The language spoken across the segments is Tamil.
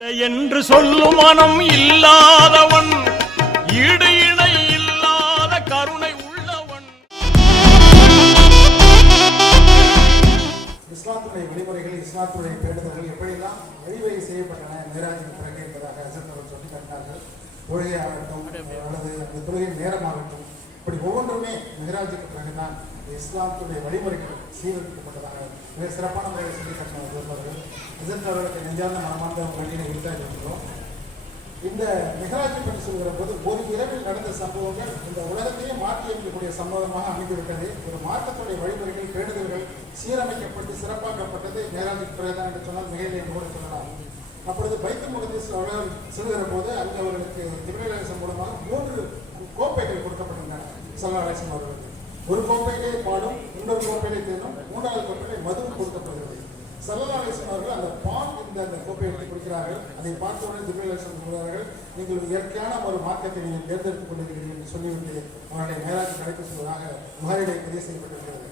என்று சொல்லும் மனம் இல்லாதவன், ஈடு இணை இல்லாத கருணை உள்ளவன். இஸ்லாத்துடைய விதிமுறைகள், இஸ்லாத்துடைய பேடுதல்கள் எப்படியெல்லாம் வழிவகை செய்யப்பட்டன மேராஜின் பிறகு என்பதாக ஹசரத் அவர்கள் சுட்டிக்காட்டினார்கள். தொழுகையாகட்டும் அல்லது அந்த தொழுகையின் நேரமாகட்டும், இப்படி ஒவ்வொன்றுமே மெஹராஜுக்கு பிறகுதான் இஸ்லாத்துடைய வழிமுறைகள் சீரழிக்கப்பட்டதாக மிக சிறப்பான முறையில் சுட்டிக்காட்டினார்கள். ஹசரத் அவர்களுக்கு நெஞ்சார்ந்த மனமார்ந்த வழியினை உண்டாகின்றோம். இந்த மெஹராஜை பற்றி சொல்கிற போது ஒரு இரவில் நடந்த சம்பவங்கள் இந்த உலகத்தையே மாற்றி அமைக்கக்கூடிய சம்பவமாக அமைந்துவிட்டது. ஒரு மாற்றத்துடைய வழிமுறைகள், பேடுதல்கள் சீரமைக்கப்பட்டு சிறப்பாக்கப்பட்டது மெஹராஜுக்கு பிறகுதான் என்று சொன்னால் மிகையிலே கூட சொல்லலாம். அப்பொழுது பைத்துல் முகத்தீஸ் அவர்கள் செல்கிற போது அங்கே அவர்களுக்கு ஜிப்ரீல் அலைஹிஸ்ஸலாம் மூலமாக 3 கோப்பைகள் கொடுக்கப்பட்டிருந்தன. ஸல்லல்லாஹு அலைஹி வஸல்லம் அவர்களுக்கு ஒரு கோப்பையிலே பாலும், இன்னொரு கோப்பையிலே தேனும், 3வது கோப்பையிலே மதுவும் கொடுக்கப்படுகிறது. ஸல்லல்லாஹு அலைஹி வஸல்லம் அவர்கள் அந்த பால் இந்த கோப்பையை எடுத்து குடிக்கிறார்கள். அதை பார்த்தவுடனே ஜிப்ரீல் அலைஹிஸ்ஸலாம் சொல்கிறார்கள், நீங்கள் இயற்கையான ஒரு மார்க்கத்தை நீங்கள் தேர்ந்தெடுத்துக் கொண்டிருக்கிறீர்கள் என்று சொல்லிவிட்டு அவருடைய மேலாஜ் அழைத்து சொல்வதாக புகாரிலே பதிவு செய்யப்பட்டிருக்கிறது.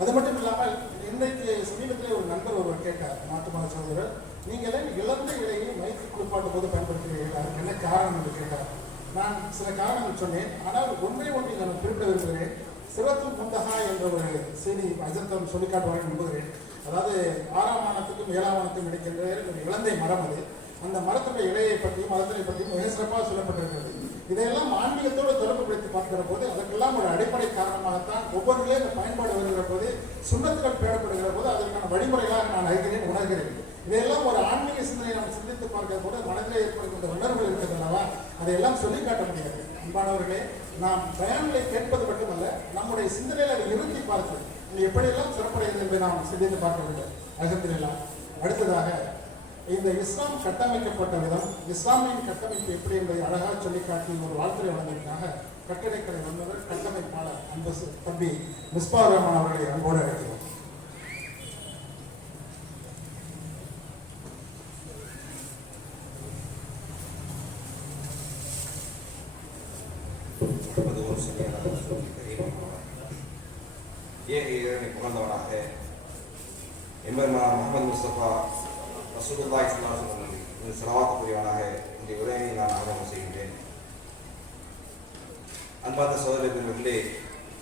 அது மட்டும் இல்லாமல் இன்றைக்கு சமீபத்திலே ஒரு நண்பர் ஒருவர் கேட்டார், மாற்று மத சகோதரர், நீங்களே இழந்த இலையை மைக்கு குளிப்பாட்டும் போது பயன்படுத்துகிறீர்கள், அதுக்கு என்ன காரணம் என்று கேட்டார். நான் சில காரணங்கள் சொன்னேன். ஆனால் ஒன்றை நான் குறிப்பிட விரும்புகிறேன். சிரத்துல் முந்தஹா என்ற ஒரு செய்தி ஹஜரத் சொல்லி காட்டுவார்கள் நம்புகிறேன். அதாவது 6ஆம் வானத்துக்கும் 7ஆம் வானத்துக்கும் இடைக்கின்ற ஒரு இலந்தை மரம். அது அந்த மரத்துடைய இலையை பற்றியும் மரத்தினை பற்றியும் மிக சிறப்பாக சொல்லப்பட்டிருக்கிறது. இதையெல்லாம் ஆன்மீகத்தோடு தொடர்புபடுத்தி பார்க்கிற போது அதற்கெல்லாம் ஒரு அடிப்படை காரணமாகத்தான் ஒவ்வொருவரையும் இந்த பயன்பாடு வருகிற போது, சுண்ணத்துக்கள் பேடப்படுகிற போது அதற்கான வழிமுறைகளாக நான் அறிகிறேன், உணர்கிறேன். இதையெல்லாம் ஒரு ஆன்மீக சிந்தனை நாம் சிந்தித்து பார்க்கிற போது மனதிலே ஏற்படுகின்ற உணர்வுகள் இருக்கிறதுனால அதையெல்லாம் சொல்லி காட்ட முடியாது. அன்பானவர்களே, நாம் பயான்களை கேட்பது மட்டுமல்ல, நம்முடைய சிந்தனையில் அதை நிறுத்தி பார்த்து இது எப்படியெல்லாம் சிறப்படைகிறது என்பதை நாம் சிந்தித்து பார்க்க வேண்டும். அல்ஹம்துலில்லாஹ். அடுத்ததாக இந்த இஸ்லாம் கட்டமைக்கப்பட்ட விதம், இஸ்லாமியின் கட்டமைப்பு எப்படி என்பதை அழகாக சொல்லிக்காட்டி ஒரு வாழ்த்துறை வழங்குவதற்காக கட்டடக்கலை வந்தவர் கட்டமைப்பாளர் அன்பு தம்பி மிஸ்பார் ரஹ்மான் அவர்களை அன்போடு அழைக்கிறோம். புகழ்ந்தவனாக எம்பெருமானார் முஹம்மது முஸ்தபா ரசூலுல்லாஹி ஸல்லல்லாஹு அலைஹி வஸல்லம் ஸலவாத் புரியவனாக இந்த உரையை நான் ஆரம்பம் செய்கின்றேன். அன்பார்ந்த சகோதரர்களே,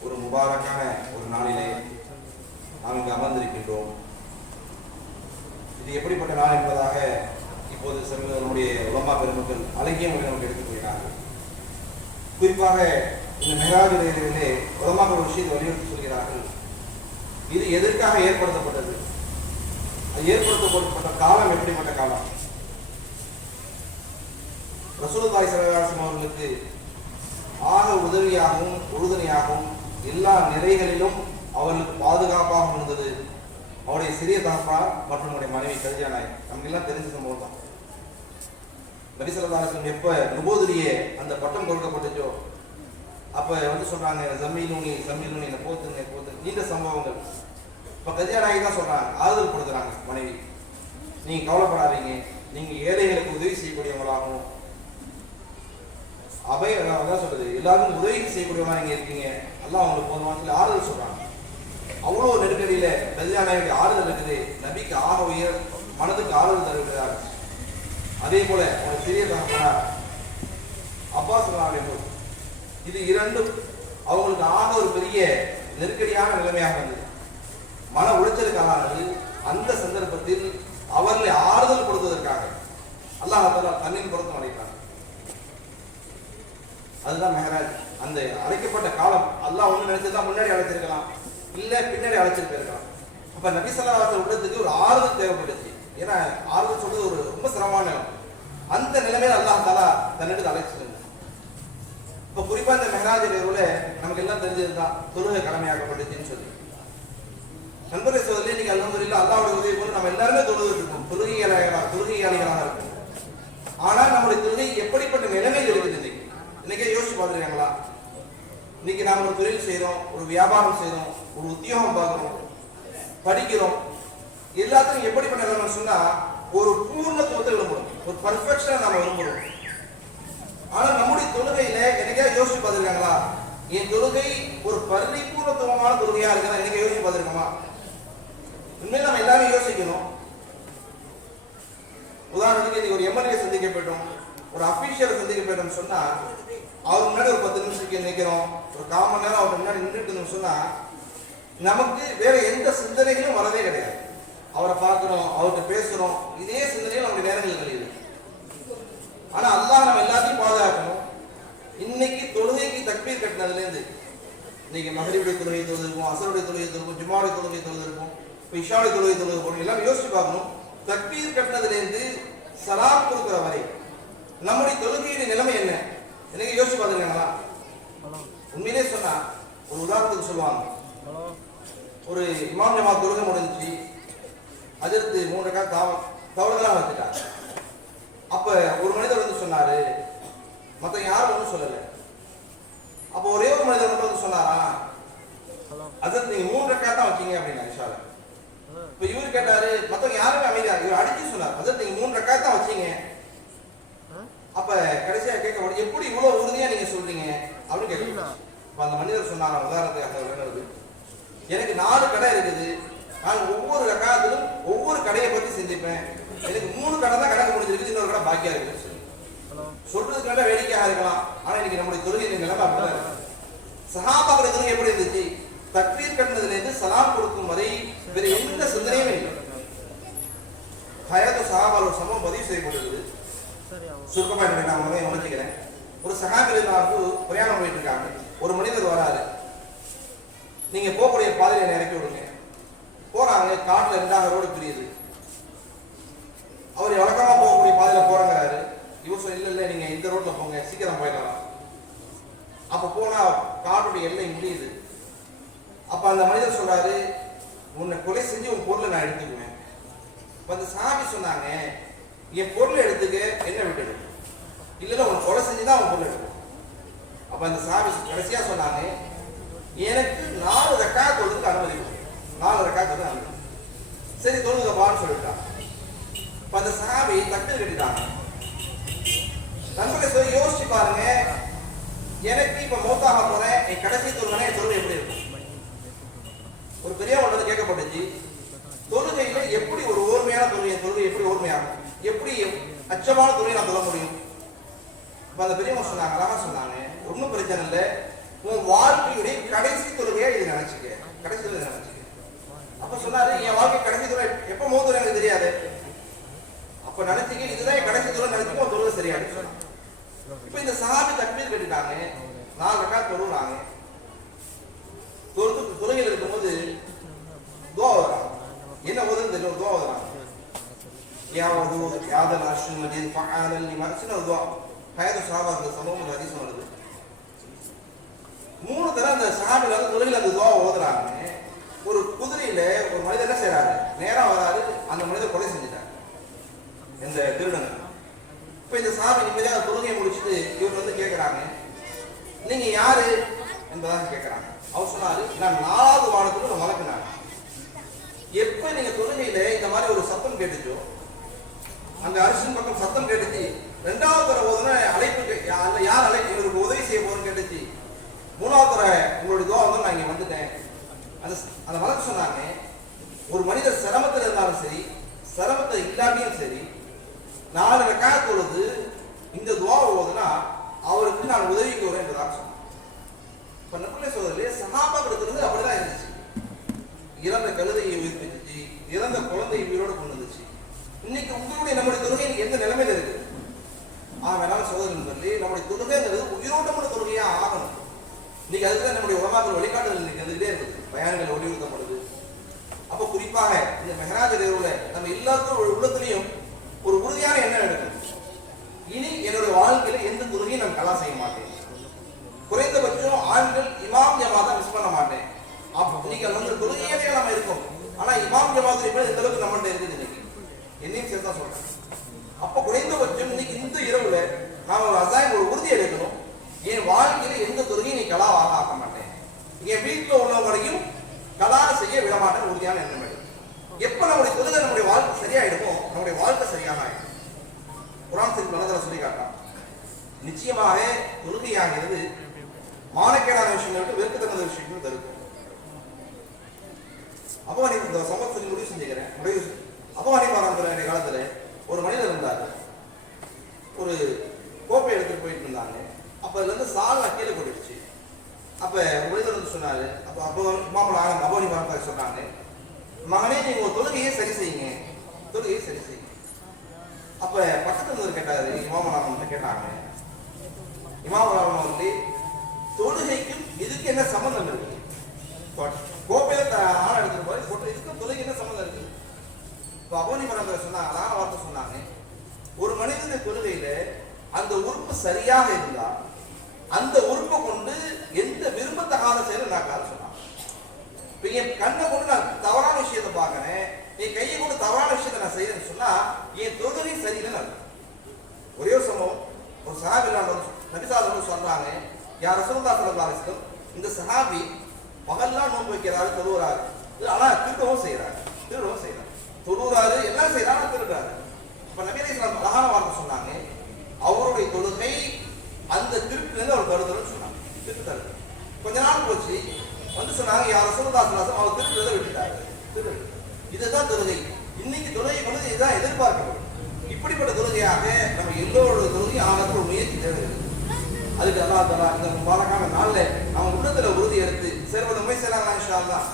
ஒரு முபாரக்கான ஒரு நாளிலே நாம் இங்கு அமர்ந்திருக்கின்றோம். இது எப்படிப்பட்ட நாள் என்பதாக இப்போது நம்முடைய உலமா பெருமக்கள் அழகிய முறை நமக்கு எடுத்துக் கொள்கிறார்கள். குறிப்பாக இந்த மெஹராஜ் உரையிலே உலமாக்கள் ஒரு விஷயத்தை வலியுறுத்தி சொல்கிறார்கள். இது எதற்காக ஏற்படுத்தப்பட்டது, அது ஏற்படுத்தப்பட்ட காலம் எப்படிப்பட்ட காலம். ரசூலுல்லாஹி ஸல்லல்லாஹு அலைஹி வஸல்லம் அவர்களுக்கு ஆக உதவியாகவும் உறுதுணையாகவும் எல்லா நிலைகளிலும் அவர்களுக்கு பாதுகாப்பாக இருந்தது அவருடைய சிறிய தகப்பனார் மற்றும் அவருடைய மனைவி கதீஜா நாயகி. நமக்கு எல்லாம் தெரிஞ்ச சம்பவம் தான். நபி ஸல்லல்லாஹு அலைஹி வஸல்லம் எப்ப நுபுவத்திலேயே அந்த பட்டம் கொடுக்கப்பட்டுச்சோ அப்ப சொல்றாங்க, ஜமீலுனி என்ன போத்துங்க இந்த சம்பவங்கள். இப்ப கதீஜா நாயகி தான் சொல்றாங்க, ஆறுதல் கொடுக்குறாங்க மனைவி, நீங்க கவலைப்படாதீங்க, நீங்க ஏழைகளுக்கு உதவி செய்யக்கூடியவங்களாகவும் அதான் சொல்றது எல்லாருக்கும் உதவி செய்யக்கூடியவங்களா நீங்க இருக்கீங்க, அல்லாஹ் உங்களுக்கு போதுமான சொல்லி ஆறுதல் சொல்றாங்க. அவ்வளவு நெருக்கடியில கதீஜா நாயகி ஆறுதல் இருக்குது. நபிக்கு ஆக உயர் மனதுக்கு ஆறுதல் தருகிறார். அதே போல ஒரு சிறிய தகப்பனார் அப்பாஸ் ரலியல்லாஹு அன்ஹு, இது இரண்டும் அவங்களுக்கு ஆக ஒரு பெரிய நெருக்கடியான நிலைமையாக இருந்தது. மன உளைச்சலுக்கு ஆளானது. அந்த சந்தர்ப்பத்தில் அவர்களை ஆறுதல் கொடுத்ததற்காக அல்லாஹ் தஆலா தன்னின் பொருத்தம் அழைத்தார். அதுதான் மெஹராஜ். அந்த அழைக்கப்பட்ட காலம் அல்லாஹ் ஒன்று நினைச்சதான் முன்னாடி அழைச்சிருக்கலாம், இல்ல பின்னாடி அழைச்சிருக்கலாம். அப்ப நபி ஸல்லல்லாஹு அலைஹி வஸல்லம் விடத்துக்கு ஒரு ஆறுதல் தேவைப்பட்டுச்சு. ஏன்னா ஆறுதல் சொல்றது ஒரு ரொம்ப சிரமமான நிலம். அந்த நிலைமையில அல்லாஹ் தஆலா தன்னிடத்தில் அழைச்சிருந்தார். இப்ப குறிப்பா இந்த மெஹராஜ் இரவுல நமக்கு எல்லாம் தெரிஞ்சதுதான் தொழுகை கடமையாக்கப்பட்டுச்சுன்னு சொல்லி. நண்பரை சோதரில் இன்னைக்கு அல்ஹம்துலில்லாஹ் அல்லாஹ்வுடைய உதவி கொண்டு நம்ம எல்லாருமே தொழுதுட்டு இருக்கோம், தொழுகையாளிகளாக இருக்கும். ஆனால் நம்முடைய தொழுகை எப்படிப்பட்ட நிலைமையில் இருக்குது இன்னைக்கே யோசிச்சு பார்த்துருக்காங்களா? இன்னைக்கு நாம ஒரு தொழில் செய்யறோம், ஒரு வியாபாரம் செய்யறோம், ஒரு உத்தியோகம் பார்க்கிறோம், படிக்கிறோம், எல்லாத்துக்கும் எப்படிப்பட்ட நிலைமை சொன்னா ஒரு பூர்ணத்துவத்தை விரும்புறோம், ஒரு பர்ஃபெக்ஷனை நாம விரும்புறோம். ஆனா நம்முடைய தொழுகையில எனக்கே யோசிச்சு பார்த்துருக்காங்களா? என் தொழுகை ஒரு பரிபூர்ணத்துவமான தொழுகையா இருக்குதா? எனக்கு யோசிச்சு பார்த்துருக்கோமா? உண்மையில நம்ம எல்லாரும் யோசிக்கணும். உதாரணத்துக்கு இன்னைக்கு ஒரு எம்எல்ஏ சந்திக்க போயிட்டோம், ஒரு அபிஷியலை சந்திக்க போயிட்டோம்னு சொன்னா அவர் முன்னாடி ஒரு 10 நிமிஷத்துக்கு நிற்கிறோம், ஒரு 1/4 மணி நேரம் அவர் முன்னாடி நின்றுட்டு சொன்னா நமக்கு வேற எந்த சிந்தனைகளும் வரதே கிடையாது. அவரை பார்க்கிறோம், அவர்கிட்ட பேசுறோம், இதே சிந்தனையில் நம்முடைய நேரங்கள் கழியுது. ஆனா அல்லாஹ் நம்ம எல்லாத்தையும் பாதுகாக்கணும். இன்னைக்கு தொழுகைக்கு தக்பீர் கட்டினதுல இருந்து இன்னைக்கு மகரிபுடைய தொழுகை தொழுதுருக்கும், அசருடைய தொழுகை தொழுகும், ஜும்மாவுடைய தொழுகை தொழுதுருக்கும், இப்போ இஷாவுடைய தொழுகை தொழுது எல்லாம் யோசிச்சு பார்க்கணும். தக்பீர் கட்டினதுல இருந்து சலாம் கொடுக்குற வரை நம்முடைய தொழுகையுடைய நிலைமை என்ன எனக்கு யோசிச்சு பார்த்துருக்காங்களா? உண்மையிலே சொன்னா ஒரு உதாரணத்துக்கு சொல்லுவாங்க, ஒரு இமாம் ஜமாத் தொழுகை முடிஞ்சிச்சு, அதிர்த்து 3 ரக்காத் தவறுதலாக வச்சுட்டாங்க. அப்ப ஒரு மனிதர் வந்து சொன்னாரு, மற்ற யாரும் ஒன்றும் சொல்லலை. அப்போ ஒரே ஒரு மனிதர் மட்டும் வந்து சொன்னாரா, அதிர்த்து நீங்க 3 ரக்காத் தான் வச்சீங்க அப்படின்னா இஷால. இப்ப இவர் கேட்டாரு, மற்றவங்க யாருமே அமைதியா, இவர் அடிச்சு சொன்னார், அதிர்த்து நீங்க 3 ரக்காத் தான் வச்சீங்க. அப்ப கடைசியா கேட்க எப்படி இவ்வளவு உறுதியா நீங்க சொல்றீங்க அப்படின்னு கேட்க. அந்த மனிதர் சொன்னாரா, உதாரணத்துக்கு எனக்கு 4 கடை இருக்குது, நான் ஒவ்வொரு ரக்காத்திலும் ஒவ்வொரு கடையை பத்தி சிந்திப்பேன், எனக்கு 3 கடை தான் கணக்கு முடிஞ்சிருக்கு, இன்னொரு கடை பாக்கியா இருக்குன்னு சொல்லி சொல்றதுக்கு நல்ல வேடிக்கையாக இருக்கலாம். ஆனா இன்னைக்கு நம்முடைய தொழுகை நிலைமை அப்படிதான் இருக்கு. சஹாபாக்கள் தொழுகை எப்படி இருந்துச்சு? தக்பீர் கட்டினதுல இருந்து சலாம் கொடுக்கும் வரை வேற எந்த சிந்தனையுமே இல்லை. ஹயாத்து சஹாபாவோட சம்பவம் பதிவு செய்யப்பட்டிருக்குது. சுருக்கமா நான் உணர்ச்சிக்கிறேன். ஒரு சஹாபிகளுக்கு பிரயாணம் போயிட்டு இருக்காங்க, ஒரு மனிதர் வராரு, நீங்க போகக்கூடிய பாதையில இறக்கி விடுங்க. போறாங்க, காட்டுல 2 ரோடு பிரியுது. அவர் வழக்கமா போகக்கூடிய பாதையில போறாங்கிறாரு. இவர் சொல்ல இல்ல இல்ல நீங்க இந்த ரோட்ல போங்க, சீக்கிரம் போயிடலாம். அப்ப போனா காட்டுடைய எல்லை முடியுது. அப்ப அந்த மனிதர் சொல்றாரு, உன்னை கொலை செஞ்சு உன் பொருளை நான் எடுத்துக்குவேன். அந்த சாமி சொன்னாங்க, என் பொருளை எடுத்துக்க, என்ன விட்டுடு, இல்ல உன் கொலை செஞ்சுதான் உன் பொருள் எடுக்கும். அப்ப அந்த சாமி கடைசியா சொன்னாங்க, எனக்கு 4 ரக்காத் தொழுதுக்கு அனுமதி கொடுக்கும், 4 ரக்காத் தொழுது அனுமதி. சரி தொழுதுப்பான்னு சொல்லிட்டான். இப்ப அந்த சாமி தட்டு கட்டிட்டாங்க. நண்பர்களை சொல்லி யோசிச்சு பாருங்க, எனக்கு இப்ப மௌத்தாக போறேன், என் கடைசி தொழுகை என் தொழுகை எப்படி இருக்கும்? ஒரு பெரியவங்க கேட்கப்பட்டுச்சு, தொழுகையில எப்படி ஒரு ஓர்மையான தொழுகை எப்படி ஓர்மையாகும், எப்படி அச்சமான தொழுகை நான் சொல்ல முடியும்? இப்ப அந்த பெரியவங்க சொன்னாங்க, அழகா சொன்னாங்க, ஒன்றும் பிரச்சனை இல்லை, உன் வாழ்க்கையுடைய கடைசி தொழுகையா இது நினைச்சுக்க, கடைசி தொழுகை நினைச்சுக்க. அப்ப சொன்னாரு, என் வாழ்க்கை கடைசி தொழுகை எப்ப மௌத்து எனக்கு தெரியாது, அப்ப நினைச்சுக்க, இதுதான் என் கடைசி தொழுகை நினைச்சுக்க, தொழுகை சரியாடு சொன்னாங்க. இப்ப இந்த சஹாபி தக்பீர் கட்டிட்டாங்க, 4 ரக்காத் தொழுறாங்க. தொழுகையில் இருக்கும்போது துஆ ஓதுறாங்க. என்ன ஓதுன்னு தெரியும், துஆ ஓதுறாங்க. யாதல் அர்ஷுல் மஜீத் ஃபஅலல் லிமா சின்ன துஆ. ஹயாத்து சஹாபாக்கள் சமூக ஹதீஸ் வருது. 3 தடவை அந்த சஹாபில வந்து தொழுகையில் அந்த துஆ ஓதுறாங்க. ஒரு குதிரையில ஒரு மனிதர் என்ன செய்யறாரு, நேரா வராரு, அந்த மனிதர் கொலை செஞ்சுட்டாரு, இந்த திருடங்க. இப்ப இந்த சஹாபி நிம்மதியாக தொழுகையை முடிச்சுட்டு இவர் வந்து கேட்கிறாங்க, நீங்க யாரு என்பதாக கேட்கிறாங்க. அவர் சொன்னாரு, நான் 4வது வானத்துக்கு ஒரு மலக்குனாங்க. எப்ப நீங்க தொழுகையில இந்த மாதிரி ஒரு சத்தம் கேட்டுச்சோ, அந்த அரிசின் பக்கம் சத்தம் கேட்டுச்சு, 2வது தடவை ஓதுன அழைப்பு யார் அழைப்பு உங்களுக்கு உதவி செய்ய போறேன்னு கேட்டுச்சு, 3வது தடவை உங்களுடைய துஆ வந்து நான் இங்க வந்துட்டேன். அந்த மலக்கு சொன்னாங்க, ஒரு மனிதர் சிரமத்தில் இருந்தாலும் சரி, சிரமத்தில் இல்லாட்டியும் சரி, 4 ரக்காத் தொழுது இந்த துஆ ஓதுனா அவருக்கு நான் உதவிக்கு வரேன் என்பதாக சொன்னாங்க. இப்ப நபிகளே சோதரிலே சஹாபாக்களுக்கு அப்படிதான் இருந்துச்சு. இறந்த கழுதையை உயிர்ப்பிச்சு, இறந்த குழந்தையை உயிரோடு கொண்டு வந்துச்சு. இன்னைக்கு உங்களுடைய நம்முடைய தொழுகை எந்த நிலைமையில இருக்கு? வேணாலும் சோதரன் சொல்லி நம்முடைய தொழுகைங்கிறது உயிரோட்டமான தொழுகையா ஆகணும். இன்னைக்கு அதுக்குதான் நம்முடைய உலமாக்கள் வழிகாட்டுதல் இன்னைக்கு வந்துகிட்டே இருக்குது, பயான்கள் வலியுறுத்தப்படுது. அப்ப குறிப்பாக இந்த மெஹராஜ் இரவுல நம்ம எல்லாருக்கும் உள்ளத்திலையும் ஒரு உறுதியான எண்ணம் எடுக்கணும், இனி என்னுடைய வாழ்க்கையில எந்த தொழுகையும் நான் கலா செய்ய மாட்டேன், குறைந்தபட்சம் ஆண்கள் இமாம் ஜமாத்தை மிஸ் பண்ண மாட்டேன். இன்னைக்கு வந்து தொழுகையே நம்ம இருக்கும், ஆனா இமாம் ஜமாத்துடைய பேர் இந்த அளவுக்கு நம்மகிட்ட இருக்குது. இன்னைக்கு என்னையும் சேர்த்து தான் சொல்றேன். அப்ப குறைந்தபட்சம் இன்னைக்கு இந்த இரவுல நான் ஒரு அசாயம் ஒரு உறுதி எடுக்கணும், என் வாழ்க்கையில எந்த தொழுகையும் நீ கலா ஆக்க மாட்டேன், என் வீட்டில் உள்ளவங்களையும் கலா செய்ய விட மாட்டேன், உறுதியான எண்ணம் எடுக்கும். எப்ப நம்முடைய தொழுகை நம்முடைய வாழ்க்கை சரியா இருக்கும், நம்முடைய வாழ்க்கை சரியாக ஆயிடும். குர்ஆன் நல்லதா சொல்லி காட்டான். நிச்சயமாக தொழுகையாகிறது மானக்கேடான விஷயங்களுக்கு வெறுக்கத்தக்க விஷயங்கள் தருக்கும். அப்போ இந்த சம்பவத்தை முடிவு செஞ்சுக்கிறேன். அப்போ காலத்துல ஒரு மனிதர் இருந்தார். ஒரு கோப்பை எடுத்துட்டு போயிட்டு இருந்தாங்க. அப்ப அதுல இருந்து சால்னா கீழே போட்டுடுச்சு. அப்ப மனிதர் வந்து சொன்னாரு, அப்போ மாப்பிள்ள அபோனி மரத்தார் சொன்னாங்க, மகனே நீங்க ஒரு தொழுகையை சரி செய்யுங்க, தொழுகையை சரி செய்யுங்க. அப்ப பக்கத்துல இருந்து கேட்டாரு, இமாமராமன் கேட்டாங்க. இமாமராமன் வந்து தொழுகைக்கும் இதுக்கு என்ன சம்பந்தம் இருக்கு? கோப்பையில ஆள் எடுத்துட்டு போய் போட்டு இதுக்கும் தொழுகை என்ன சம்பந்தம் இருக்கு? இப்போ அபோனி மரத்தார் சொன்னாங்க, அழகான வார்த்தை சொன்னாங்க, ஒரு மனிதனுடைய தொழுகையில அந்த உறுப்பு சரியாக இருந்தா அந்த உறுப்பை கொண்டு எந்த விரும்பத்தகாத செயலை நான் சொன்னான். இப்ப என் கண்ணை கொண்டு நான் தவறான விஷயத்தை பார்க்கிறேன், என் கையை கொண்டு தவறான விஷயத்தை நான் செய்யறேன்னு சொன்னா என் தொழுகை சரியில்லைன்னு. ஒரே ஒரு சம்பவம், ஒரு சஹாபி நபிசாதம் சொல்றாங்க, யார் ரசூலுல்லாஹி ஸல்லல்லாஹு அலைஹி வஸல்லம் இந்த சஹாபி பகல்லாம் நோன்பு வைக்கிறாரு, தொழுகிறாரு, ஆனா திருடவும் செய்யறாரு, தொழுகிறாரு, எல்லாம் செய்யறாரு, திருடுறாரு. இப்ப நபி அலைஹிஸ்ஸலாம் அழகான வார்த்தை சொன்னாங்க, அவருடைய தொழுகை அந்த திருப்பிலிருந்து அவர் தடுத்தணும்னு சொன்னாங்க. திருப்பி தடுத்து கொஞ்ச நாள் போச்சு, வந்து சொன்னாங்க, யார் ரசூலுல்லாஹி ஸல்லல்லாஹு அலைஹி வஸல்லம் அவர் திருப்பிறதை விட்டுட்டாரு. இதுதான் தொழுகை. இன்னைக்கு தொழுகை வந்து இதுதான் எதிர்பார்க்கப்படும். இப்படிப்பட்ட தொழுகையாக நம்ம எல்லோருடைய தொழுகையும் ஆகிறதுக்கு ஒரு முயற்சி தேவை. அதுக்கு அல்லாஹ் தஆலா இந்த முபாரக்கான நாள்ல அவங்க உள்ளத்துல உறுதி எடுத்து சேர்வதை செய்யலாம் இன்ஷா அல்லாஹ்.